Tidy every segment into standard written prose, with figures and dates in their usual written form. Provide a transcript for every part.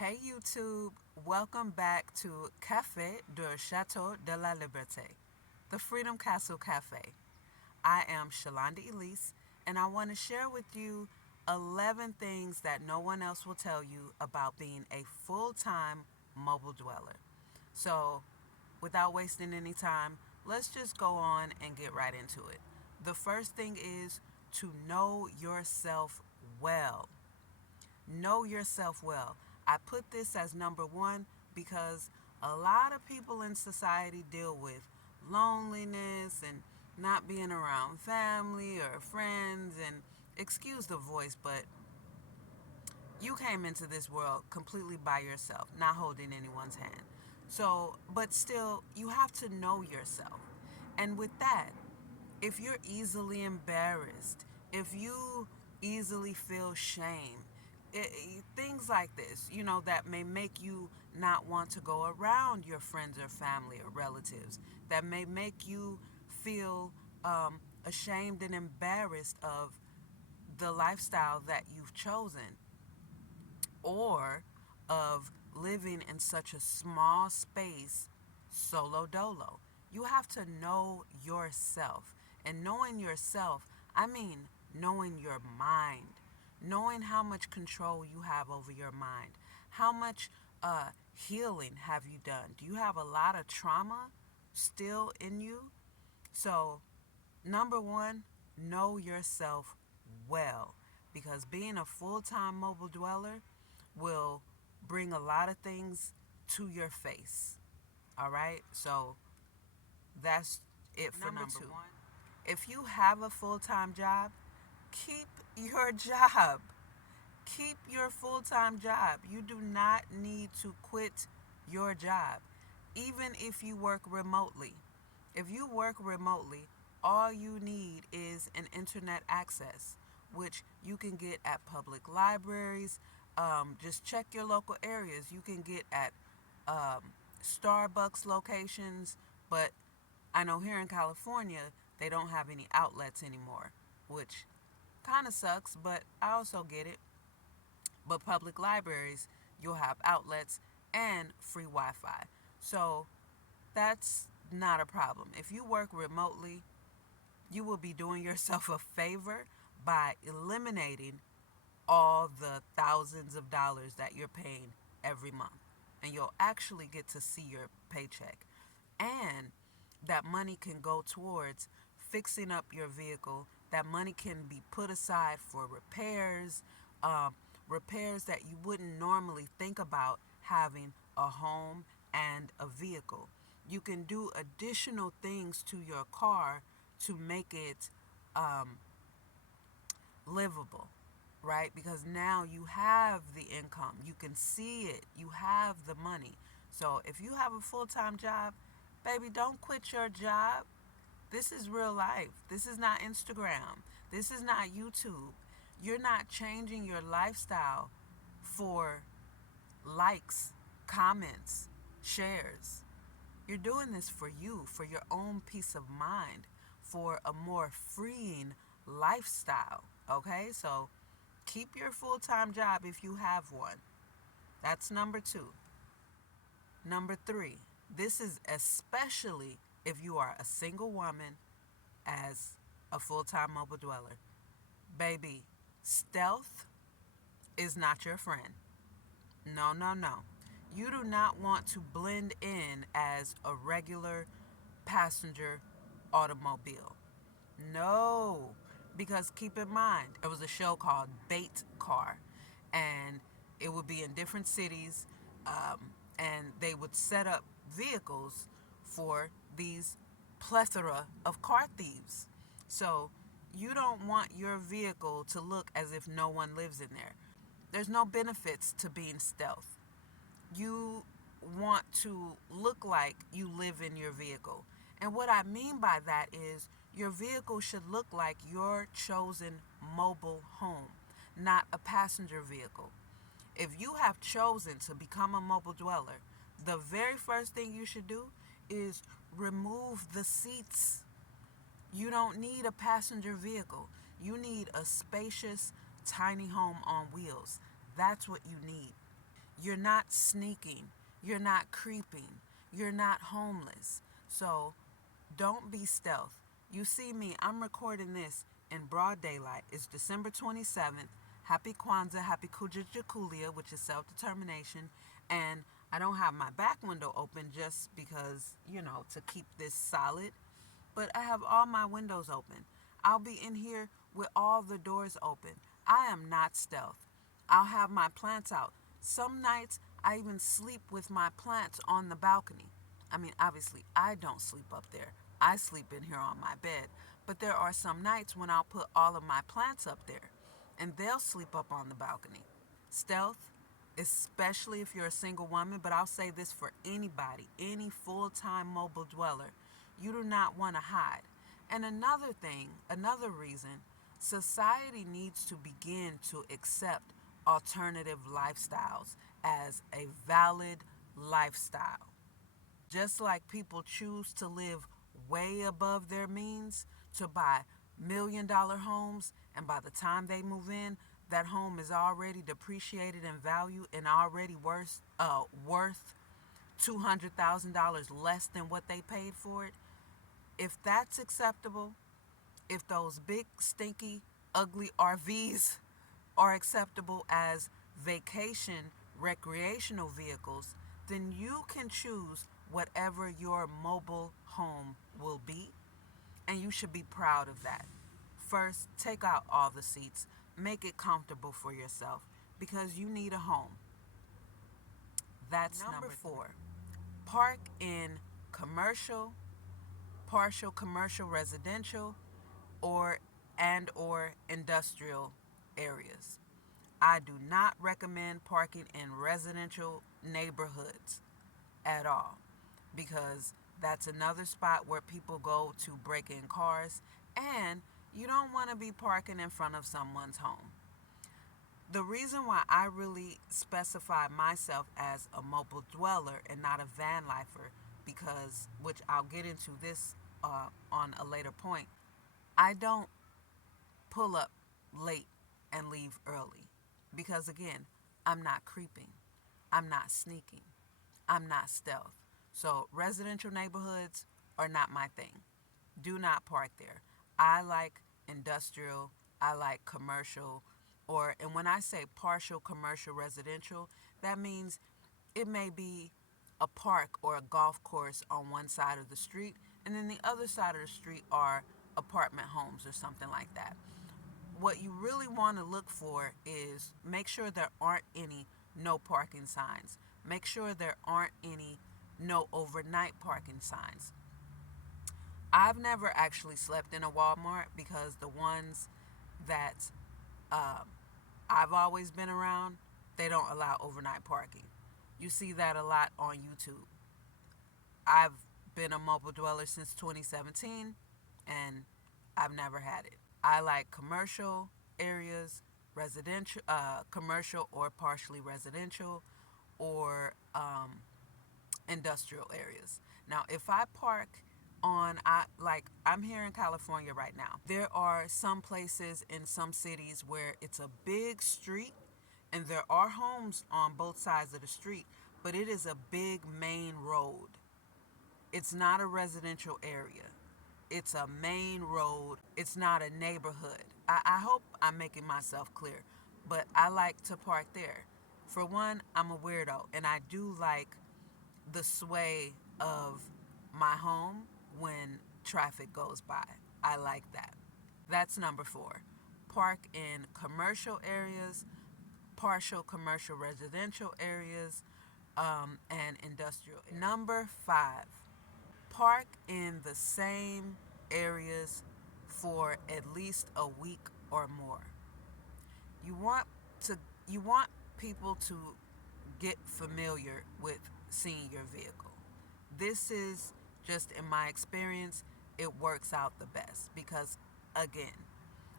Hey YouTube, welcome back to Café de Château de la Liberté, the Freedom Castle Cafe. I am Shalonda Elise, and I want to share with you 11 things that no one else will tell you about being a full-time mobile dweller. So, without wasting any time, let's just go on and get right into it. The first thing is to know yourself well. Know yourself well. I put this as number one because a lot of people in society deal with loneliness and not being around family or friends, and excuse the voice, but you came into this world completely by yourself, not holding anyone's hand. So, but still, you have to know yourself. And with that, if you're easily embarrassed, if you easily feel shame, things like this, that may make you not want to go around your friends or family or relatives, that may make you feel ashamed and embarrassed of the lifestyle that you've chosen, or of living in such a small space solo dolo. You have to know yourself. And knowing yourself, I mean knowing your mind, knowing how much control you have over your mind, how much healing have you done. Do you have a lot of trauma still in you? So, number one, know yourself well, because being a full time mobile dweller will bring a lot of things to your face. All right? So that's it for number two. One. If you have a full time job, keep your job. Keep your full time job. You do not need to quit your job, even if you work remotely. If you work remotely, all you need is an internet access, which you can get at public libraries. Just check your local areas. You can get at Starbucks locations, but I know here in California they don't have any outlets anymore, which kind of sucks, but I also get it. But public libraries, you'll have outlets and free Wi Fi. So that's not a problem. If you work remotely, you will be doing yourself a favor by eliminating all the thousands of dollars that you're paying every month. And you'll actually get to see your paycheck. And that money can go towards fixing up your vehicle. That money can be put aside for repairs, um, repairs that you wouldn't normally think about having a home and a vehicle. You can do additional things to your car to make it um, livable, right? Because now you have the income, you can see it, you have the money. So if you have a full time job, baby, don't quit your job. This is real life. This is not Instagram. This is not YouTube. You're not changing your lifestyle for likes, comments, shares. You're doing this for you, for your own peace of mind, for a more freeing lifestyle. Okay? So keep your full time job if you have one. That's number two. Number three, this is especially if you are a single woman as a full time mobile dweller. Baby, stealth is not your friend. No, no, no. You do not want to blend in as a regular passenger automobile. No, because keep in mind, there was a show called Bait Car, and it would be in different cities, and they would set up vehicles for these plethora of car thieves. So you don't want your vehicle to look as if no one lives in there. There's no benefits to being stealth. You want to look like you live in your vehicle. And what I mean by that is your vehicle should look like your chosen mobile home, not a passenger vehicle. If you have chosen to become a mobile dweller, the very first thing you should do is remove the seats. You don't need a passenger vehicle. You need a spacious, tiny home on wheels. That's what you need. You're not sneaking. You're not creeping. You're not homeless. So don't be stealth. You see me, I'm recording this in broad daylight. It's December 27th. Happy Kwanzaa, happy Kujichakulia, which is self determination. And I don't have my back window open just because, to keep this solid. But I have all my windows open. I'll be in here with all the doors open. I am not stealth. I'll have my plants out. Some nights I even sleep with my plants on the balcony. I mean, obviously, I don't sleep up there. I sleep in here on my bed. But there are some nights when I'll put all of my plants up there and they'll sleep up on the balcony. Stealth, especially if you're a single woman, but I'll say this for anybody, any full time mobile dweller, you do not want to hide. And another thing, another reason, society needs to begin to accept alternative lifestyles as a valid lifestyle. Just like people choose to live way above their means to buy $1 million homes, and by the time they move in, that home is already depreciated in value and already worth $200,000 less than what they paid for it. If that's acceptable, if those big, stinky, ugly RVs are acceptable as vacation recreational vehicles, then you can choose whatever your mobile home will be, and you should be proud of that. First, take out all the seats, make it comfortable for yourself because you need a home. That's number 4. Park in commercial, partial commercial residential, or industrial areas. I do not recommend parking in residential neighborhoods at all because that's another spot where people go to break in cars, and you don't want to be parking in front of someone's home. The reason why I really specify myself as a mobile dweller and not a van lifer, because, which I'll get into this on a later point, I don't pull up late and leave early because, again, I'm not creeping, I'm not sneaking, I'm not stealth. So residential neighborhoods are not my thing. Do not park there. I like industrial, I like commercial, and when I say partial commercial residential, that means it may be a park or a golf course on one side of the street, and then the other side of the street are apartment homes or something like that. What you really want to look for is make sure there aren't any no parking signs. Make sure there aren't any no overnight parking signs. I've never actually slept in a Walmart because the ones that uh, I've always been around, they don't allow overnight parking. You see that a lot on YouTube. I've been a mobile dweller since 2017 and I've never had it. I like commercial areas, residential, commercial or partially residential, or industrial areas. Now, if I park I'm here in California right now. There are some places in some cities where it's a big street and there are homes on both sides of the street, but it is a big main road. It's not a residential area. It's a main road. It's not a neighborhood. I hope I'm making myself clear, but I like to park there. For one, I'm a weirdo, and I do like the sway of my home when traffic goes by. I like that. That's number 4. Park in commercial areas, partial commercial residential areas, and industrial areas. Number 5, park in the same areas for at least a week or more. You want to you want people to get familiar with seeing your vehicle. This is just in my experience, it works out the best because, again,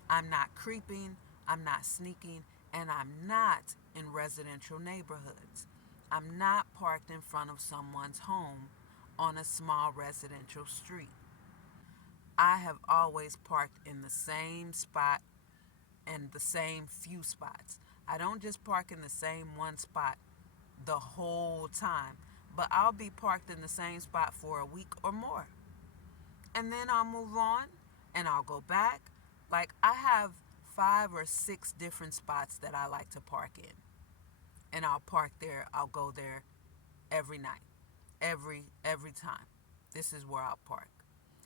I'm not creeping, I'm not sneaking, and I'm not in residential neighborhoods. I'm not parked in front of someone's home on a small residential street. I have always parked in the same spot and the same few spots. I don't just park in the same one spot the whole time, but I'll be parked in the same spot for a week or more. And then I'll move on and I'll go back. Like I have 5 or 6 different spots that I like to park in. And I'll park there, I'll go there every night. Every time. This is where I'll park.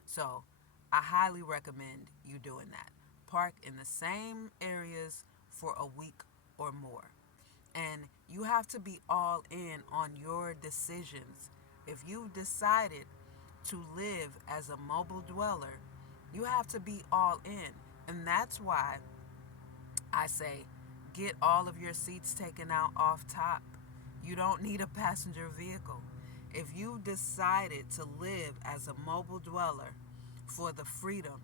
So I highly recommend you doing that. Park in the same areas for a week or more. And you have to be all in on your decisions. If you've decided to live as a mobile dweller, you have to be all in. And that's why I say get all of your seats taken out off top. You don't need a passenger vehicle. If you decided to live as a mobile dweller for the freedom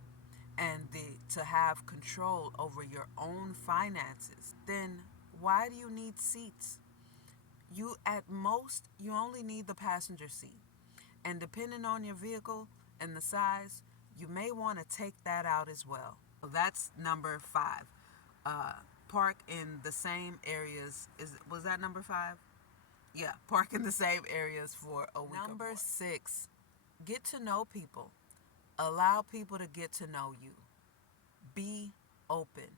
and to have control over your own finances, then why do you need seats? You at most you only need the passenger seat. And depending on your vehicle and the size, you may want to take that out as well. So that's number 5. Uh, Park in the same areas. Was that number 5? Yeah, park in the same areas for a week. Number 6, get to know people. Allow people to get to know you. Be open.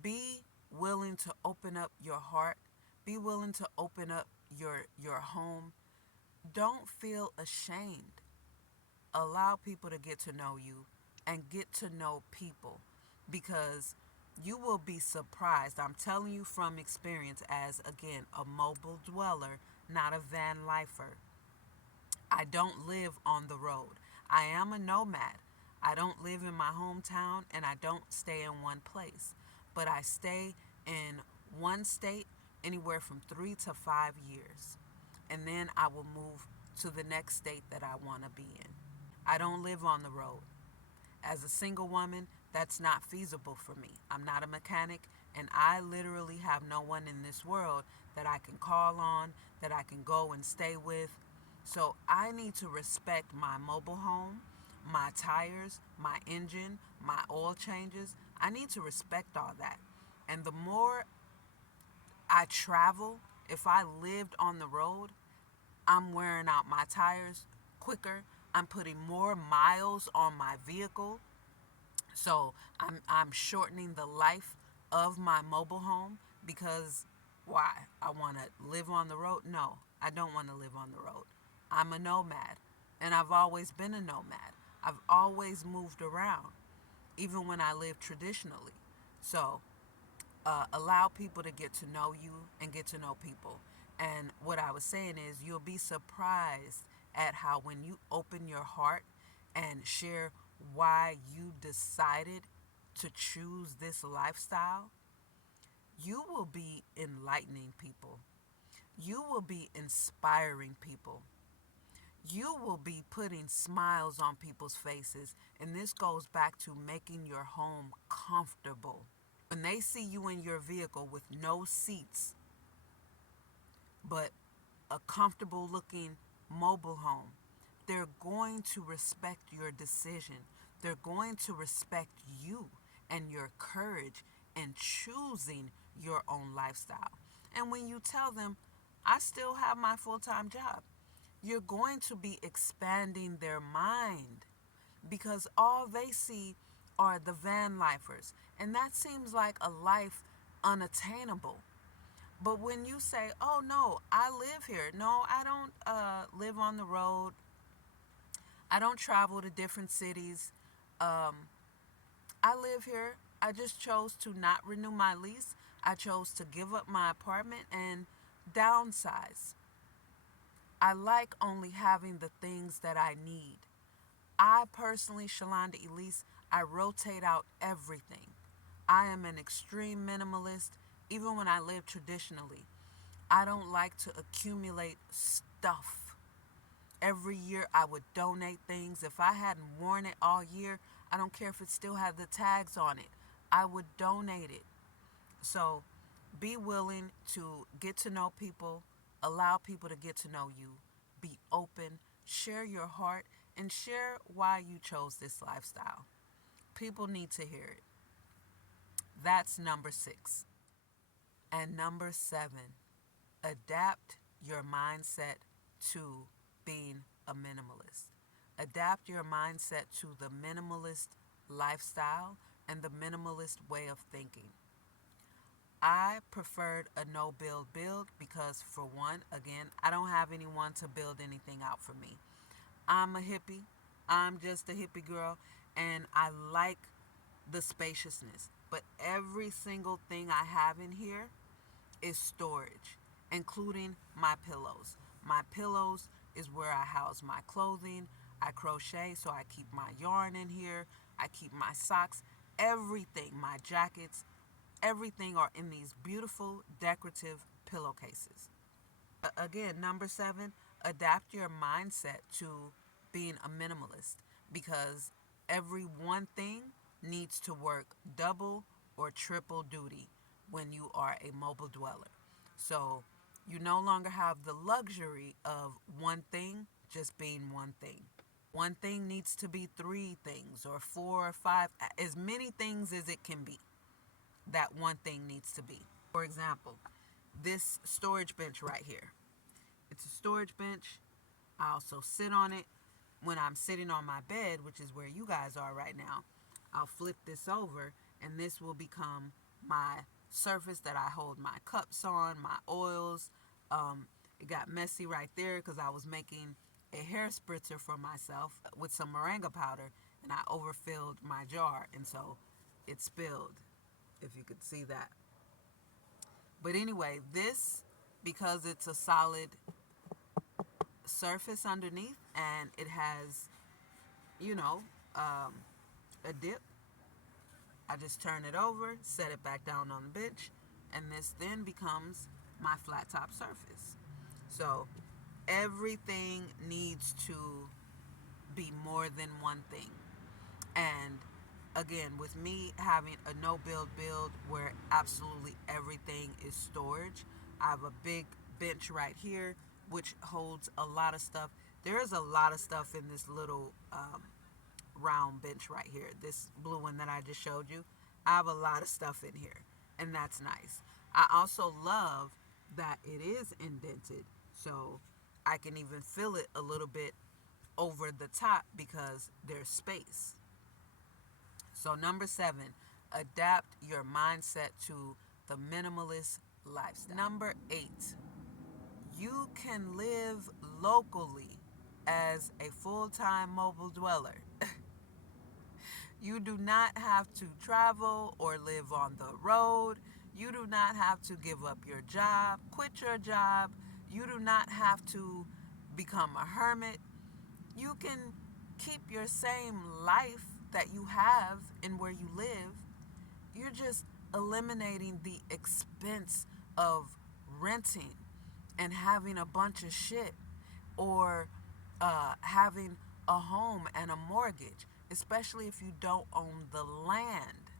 Be willing to open up your heart. Be willing to open up your home. Don't feel ashamed. Allow people to get to know you and get to know people, because you will be surprised. I'm telling you from experience as, again, a mobile dweller, not a van lifer. I don't live on the road. I am a nomad. I don't live in my hometown and I don't stay in one place. But I stay in one state anywhere from 3 to 5 years. And then I will move to the next state that I want to be in. I don't live on the road. As a single woman, that's not feasible for me. I'm not a mechanic, and I literally have no one in this world that I can call on, that I can go and stay with. So I need to respect my mobile home, my tires, my engine, my oil changes. I need to respect all that. And the more I travel, if I lived on the road, I'm wearing out my tires quicker. I'm putting more miles on my vehicle. So I'm shortening the life of my mobile home because why? I want to live on the road? No, I don't want to live on the road. I'm a nomad, and I've always been a nomad. I've always moved around, even when I lived traditionally. So allow people to get to know you and get to know people. And what I was saying is, you'll be surprised at how when you open your heart and share why you decided to choose this lifestyle, you will be enlightening people. You will be inspiring people. You will be putting smiles on people's faces. And this goes back to making your home comfortable. When they see you in your vehicle with no seats, but a comfortable looking mobile home, they're going to respect your decision. They're going to respect you and your courage in choosing your own lifestyle. And when you tell them, I still have my full-time job, you're going to be expanding their mind, because all they see are the van lifers. And that seems like a life unattainable. But when you say, oh no, I live here. No, I don't live on the road. I don't travel to different cities. I live here. I just chose to not renew my lease. I chose to give up my apartment and downsize. I like only having the things that I need. I personally, Shalonda Elise, I rotate out everything. I am an extreme minimalist, even when I live traditionally. I don't like to accumulate stuff. Every year I would donate things. If I hadn't worn it all year, I don't care if it still had the tags on it, I would donate it. So be willing to get to know people, allow people to get to know you, be open, share your heart, and share why you chose this lifestyle. People need to hear it. That's number 6. And number 7, adapt your mindset to being a minimalist. Adapt your mindset to the minimalist lifestyle and the minimalist way of thinking. I preferred a no build because, for one, again, I don't have anyone to build anything out for me. I'm a hippie. I'm just a hippie girl, and I like the spaciousness. But every single thing I have in here is storage, including my pillows. My pillows is where I house my clothing. I crochet, so I keep my yarn in here. I keep my socks, everything, my jackets, everything are in these beautiful decorative pillowcases. Again, number 7, adapt your mindset to being a minimalist because every one thing needs to work double or triple duty when you are a mobile dweller. So you no longer have the luxury of one thing just being one thing. One thing needs to be three things or four or five, as many things as it can be. That one thing needs to be. For example, this storage bench right here. It's a storage bench. I also sit on it. When I'm sitting on my bed, which is where you guys are right now, I'll flip this over and this will become my surface that I hold my cups on, my oils. It got messy right there because I was making a hair spritzer for myself with some moringa powder and I overfilled my jar and so it spilled, if you could see that. But anyway, this, because it's a solid surface underneath and it has, you know, a dip, I just turn it over, set it back down on the bench, and this then becomes my flat top surface. So everything needs to be more than one thing. And again, with me having a no build where absolutely everything is storage, I have a big bench right here which holds a lot of stuff. There is a lot of stuff in this little round bench right here, this blue one that I just showed you. I have a lot of stuff in here, and that's nice. I also love that it is indented, so I can even fill it a little bit over the top because there's space. So, number 7, adapt your mindset to the minimalist lifestyle. Number 8, you can live locally as a full time mobile dweller. You do not have to travel or live on the road. You do not have to give up your job, quit your job. You do not have to become a hermit. You can keep your same life that you have in where you live. You're just eliminating the expense of renting and having a bunch of shit or having a home and a mortgage, especially if you don't own the land.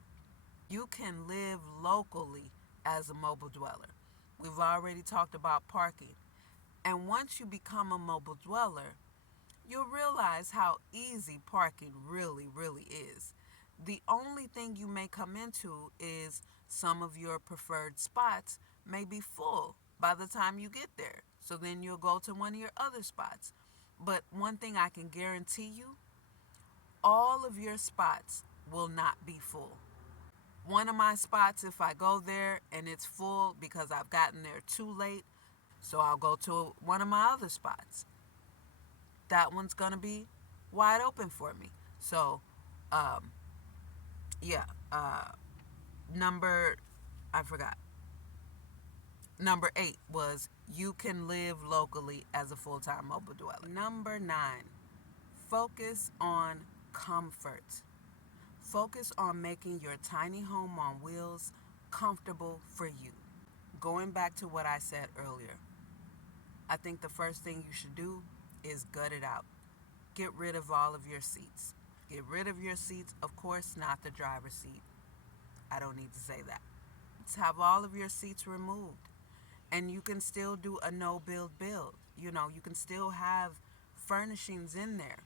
You can live locally as a mobile dweller. We've already talked about parking. And once you become a mobile dweller, you'll realize how easy parking really is. The only thing you may come into is some of your preferred spots may be full by the time you get there. So then you'll go to one of your other spots. But one thing I can guarantee you, all of your spots will not be full. One of my spots, if I go there and it's full because I've gotten there too late, so I'll go to one of my other spots. That one's going to be wide open for me. So, um, yeah, number, I forgot. Number 8 was you can live locally as a full time mobile dweller. Number 9, focus on comfort. Focus on making your tiny home on wheels comfortable for you. Going back to what I said earlier, I think the first thing you should do is gut it out. Get rid of all of your seats. Get rid of your seats, of course, not the driver's seat. I don't need to say that. Let's have all of your seats removed. And you can still do a no build. You can still have furnishings in there.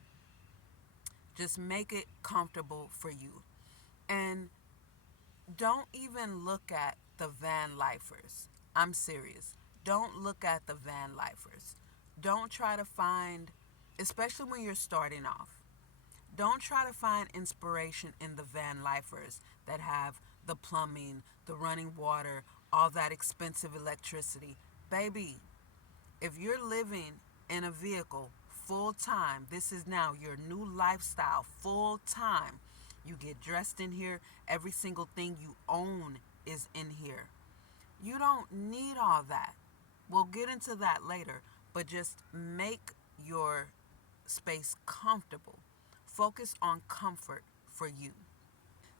Just make it comfortable for you. And don't even look at the Vanlifers. I'm serious. don't look at the van lifers. Don't try to find, especially when you're starting off, don't try to find inspiration in the van lifers that have the plumbing, the running water, all that expensive electricity. Baby, if you're living in a vehicle full time, this is now your new lifestyle full time. You get dressed in here, every single thing you own is in here. You don't need all that. We'll get into that later, but just make your space comfortable. Focus on comfort for you.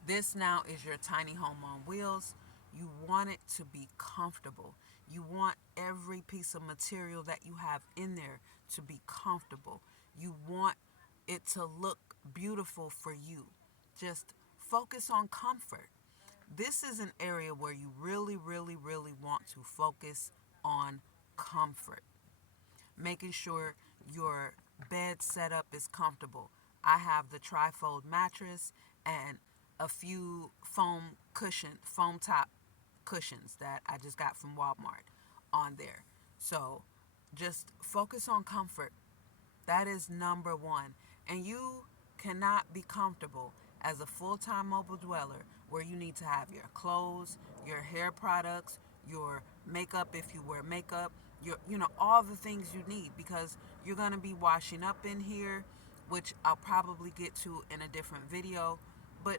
This now is your tiny home on wheels. You want it to be comfortable. You want every piece of material that you have in there to be comfortable. You want it to look beautiful for you. Just focus on comfort. This is an area where you really, really, really want to focus on comfort, making sure your bed setup is comfortable. I have the trifold mattress and a few foam top cushions that I just got from Walmart on there. So just focus on comfort. That is number one. And you cannot be comfortable as a full time mobile dweller where you need to have your clothes, your hair products, your makeup if you wear makeup, all the things you need because you're going to be washing up in here, which I'll probably get to in a different video. But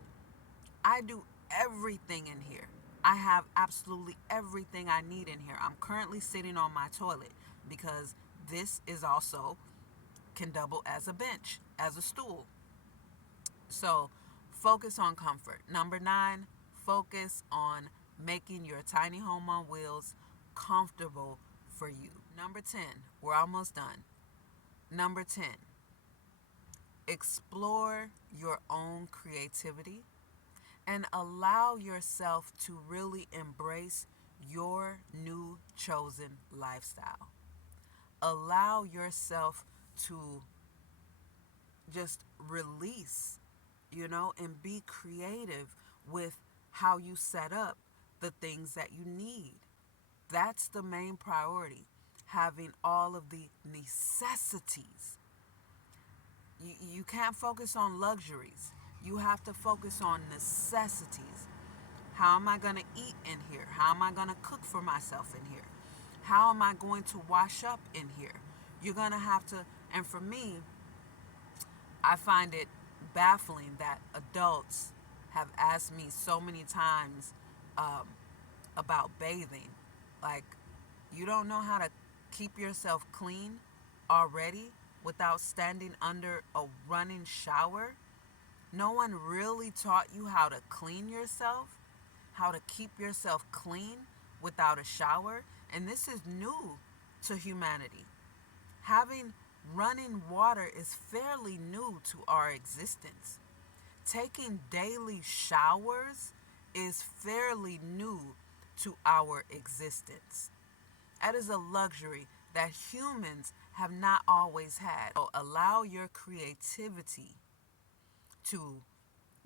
I do everything in here. I have absolutely everything I need in here. I'm currently sitting on my toilet because this is also can double as a bench, as a stool. So focus on comfort. Number 9, focus on making your tiny home on wheels comfortable for you. Number 10, we're almost done. Number 10, explore your own creativity and allow yourself to really embrace your new chosen lifestyle. Allow yourself to just release, and be creative with how you set up the things that you need. That's the main priority. Having all of the necessities. You can't focus on luxuries. You have to focus on necessities. How am I going to eat in here? How am I going to cook for myself in here? How am I going to wash up in here? You're going to have to, and for me, I find it baffling that adults have asked me so many times about bathing. Like, you don't know how to keep yourself clean already without standing under a running shower? No one really taught you how to clean yourself, how to keep yourself clean without a shower. And this is new to humanity. Having running water is fairly new to our existence. Taking daily showers is fairly new to our existence. That is a luxury that humans have not always had. So allow your creativity to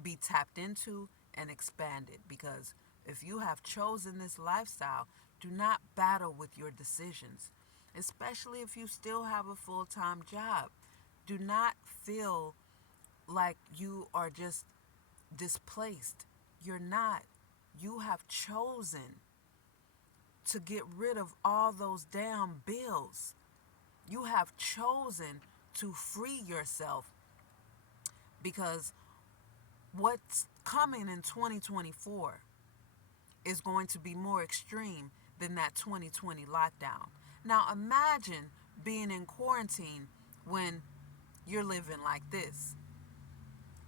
be tapped into and expanded, because if you have chosen this lifestyle, do not battle with your decisions, especially if you still have a full-time job. Do not feel like you are just displaced. You're not. You have chosen to get rid of all those damn bills. You have chosen to free yourself, because what's coming in 2024 is going to be more extreme than that 2020 lockdown. Now imagine being in quarantine when you're living like this.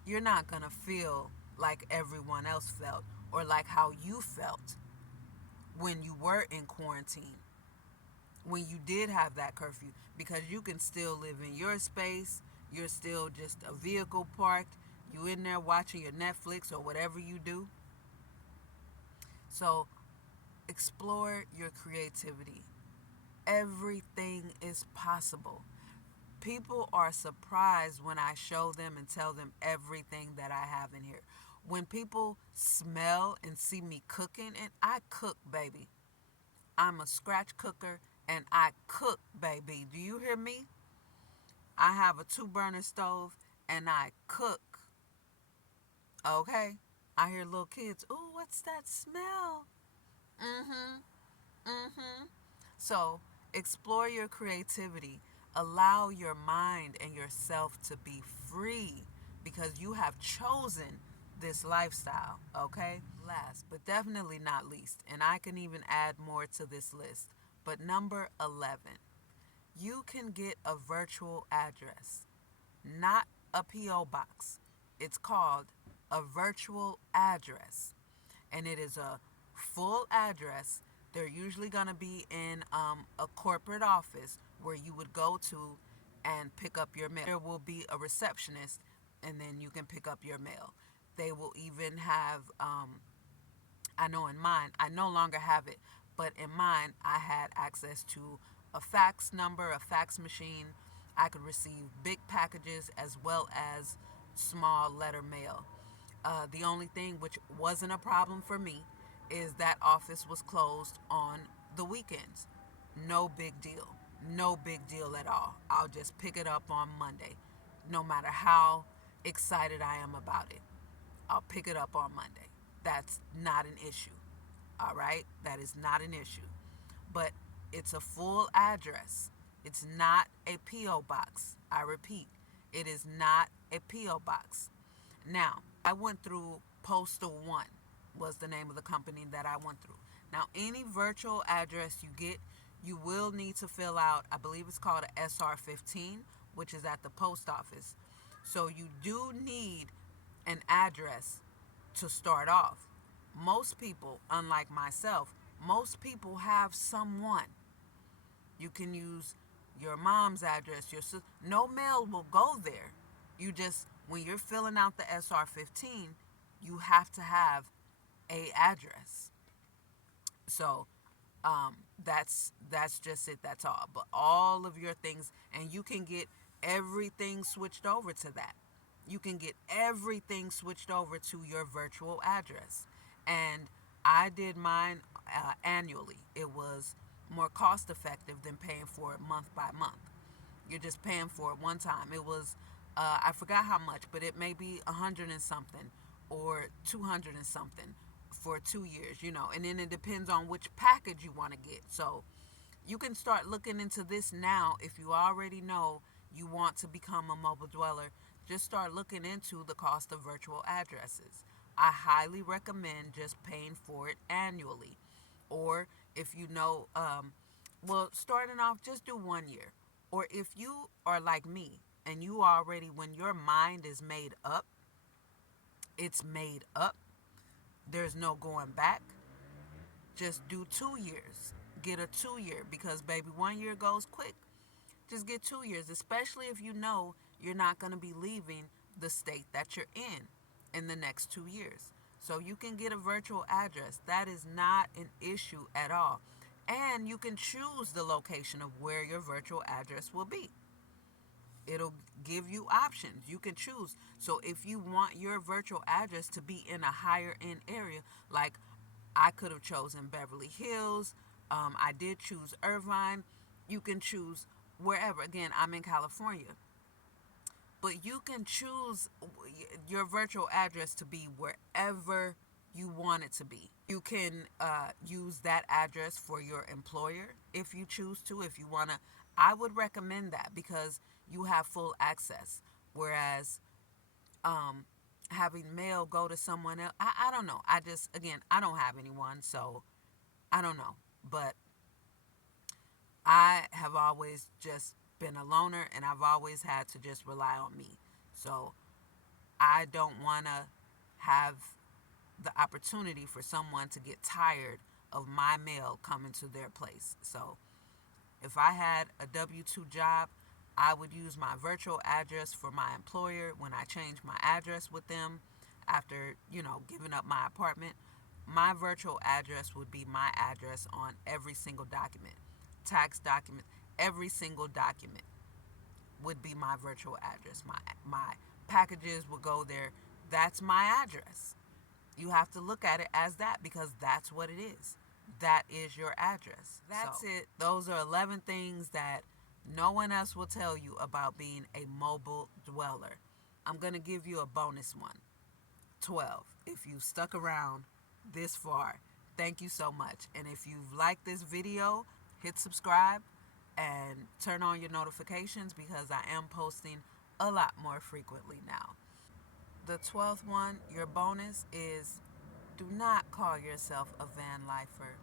You're not going to feel like everyone else felt or like how you felt when you were in quarantine, when you did have that curfew, because you can still live in your space. You're still just a vehicle parked. You in there watching your Netflix or whatever you do. So explore your creativity. Everything is possible. People are surprised when I show them and tell them everything that I have in here. When people smell and see me cooking, and I cook, baby. I'm a scratch cooker and I cook, baby. Do you hear me? I have a 2 burner stove and I cook. Okay? I hear little kids, ooh, what's that smell? Mm hmm. Mm hmm. So explore your creativity. Allow your mind and yourself to be free because you have chosen this lifestyle, okay? Last, but definitely not least, and I can even add more to this list, but number 11, you can get a virtual address, not a P.O. box. It's called a virtual address, and it is a full address. They're usually going to be in a corporate office where you would go to and pick up your mail. There will be a receptionist, and then you can pick up your mail. They will even have, I know in mine, I no longer have it, but in mine, I had access to a fax number, a fax machine. I could receive big packages as well as small letter mail. The only thing which wasn't a problem for me is that office was closed on the weekends. No big deal. No big deal at all. I'll just pick it up on Monday, no matter how excited I am about it. I'll pick it up on Monday. That's not an issue. All right? That is not an issue. But it's a full address. It's not a P.O. box. I repeat, it is not a P.O. box. Now, I went through Postal One, was the name of the company that I went through. Now, any virtual address you get, you will need to fill out, I believe it's called a SR-15, which is at the post office. So you do need an address to start off. Most people, unlike myself, most people have someone. You can use your mom's address, no mail will go there. You just, when you're filling out the SR-15, you have to have a address. So that's just it. That's all. But all of your things, and you can get everything switched over to that. You can get everything switched over to your virtual address. And I did mine annually. It was more cost effective than paying for it month by month. You're just paying for it one time. It was, I forgot how much, but it may be 100 and something or 200 and something for 2 years, and then it depends on which package you want to get. So you can start looking into this now if you already know you want to become a mobile dweller. Just start looking into the cost of virtual addresses. I highly recommend just paying for it annually. Or if you know, well, starting off, just do 1 year. Or if you are like me and you already, when your mind is made up, it's made up, there's no going back, just do 2 years. Get a 2 year because, baby, 1 year goes quick. Just get 2 years, especially if you know you're not going to be leaving the state that you're in the next 2 years. So you can get a virtual address. That is not an issue at all. And you can choose the location of where your virtual address will be. It'll give you options. You can choose. So if you want your virtual address to be in a higher end area, like I could have chosen Beverly Hills, I did choose Irvine. You can choose wherever. Again, I'm in California. But you can choose your virtual address to be wherever you want it to be. You can use that address for your employer if you choose to. If you want to, I would recommend that because you have full access. Whereas um, having mail go to someone else, I don't know. I just, again, I don't have anyone, so I don't know. But I have always just been a loner and I've always had to just rely on me. So I don't want to have the opportunity for someone to get tired of my mail coming to their place. So if I had a W 2 job, I would use my virtual address for my employer when I change my address with them after, giving up my apartment. My virtual address would be my address on every single document. Tax document, every single document would be my virtual address. My packages would go there. That's my address. You have to look at it as that because that's what it is. that is your address. That's it. Those are 11 things that no one else will tell you about being a mobile dweller. I'm going to give you a bonus one, 12. If you stuck around this far, thank you so much. And if you've liked this video, hit subscribe and turn on your notifications because I am posting a lot more frequently now. The 12th one, your bonus is do not call yourself a van lifer.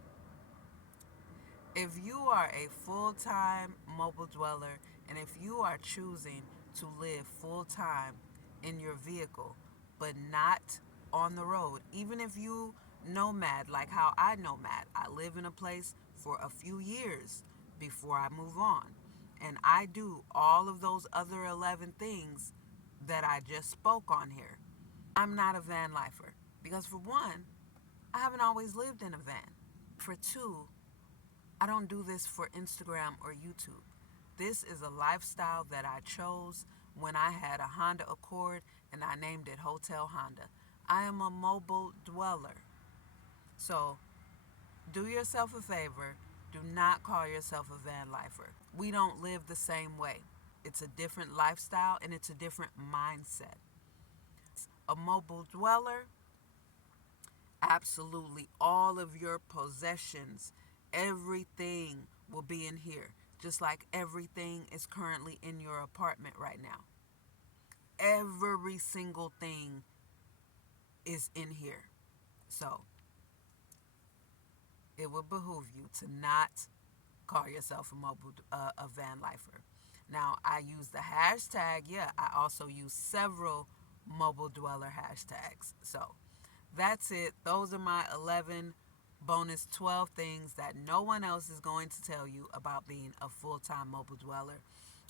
If you are a full time mobile dweller and if you are choosing to live full time in your vehicle but not on the road, even if you nomad like how I nomad, I live in a place for a few years before I move on. And I do all of those other 11 things that I just spoke on here. I'm not a van lifer because, for one, I haven't always lived in a van. For two, I don't do this for Instagram or YouTube. This is a lifestyle that I chose when I had a Honda Accord and I named it Hotel Honda. I am a mobile dweller. So do yourself a favor. Do not call yourself a van lifer. We don't live the same way. It's a different lifestyle and it's a different mindset. A mobile dweller, absolutely all of your possessions, everything will be in here, just like everything is currently in your apartment right now. Every single thing is in here. So it would behoove you to not call yourself a van lifer. Now, I use the hashtag. Yeah, I also use several mobile dweller hashtags. So that's it. Those are my 11 bonus 12 things that no one else is going to tell you about being a full-time mobile dweller.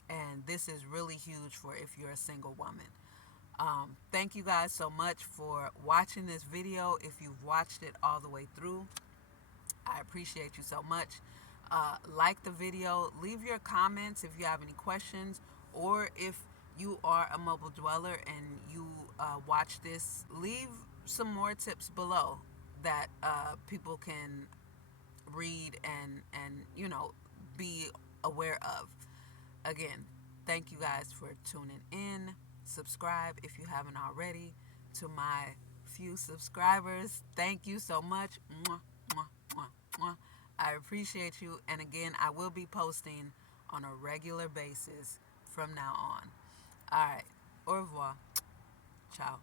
And this is really huge for if you're a single woman. Thank you guys so much for watching this video. If you've watched it all the way through, I appreciate you so much. Like the video, leave your comments if you have any questions, or if you are a mobile dweller and you watch this, leave some more tips below that people can read and be aware of. Again, thank you guys for tuning in. Subscribe if you haven't already. To my few subscribers, thank you so much. Mwah, mwah, mwah, mwah. I appreciate you. And again, I will be posting on a regular basis from now on. All right. Au revoir. Ciao.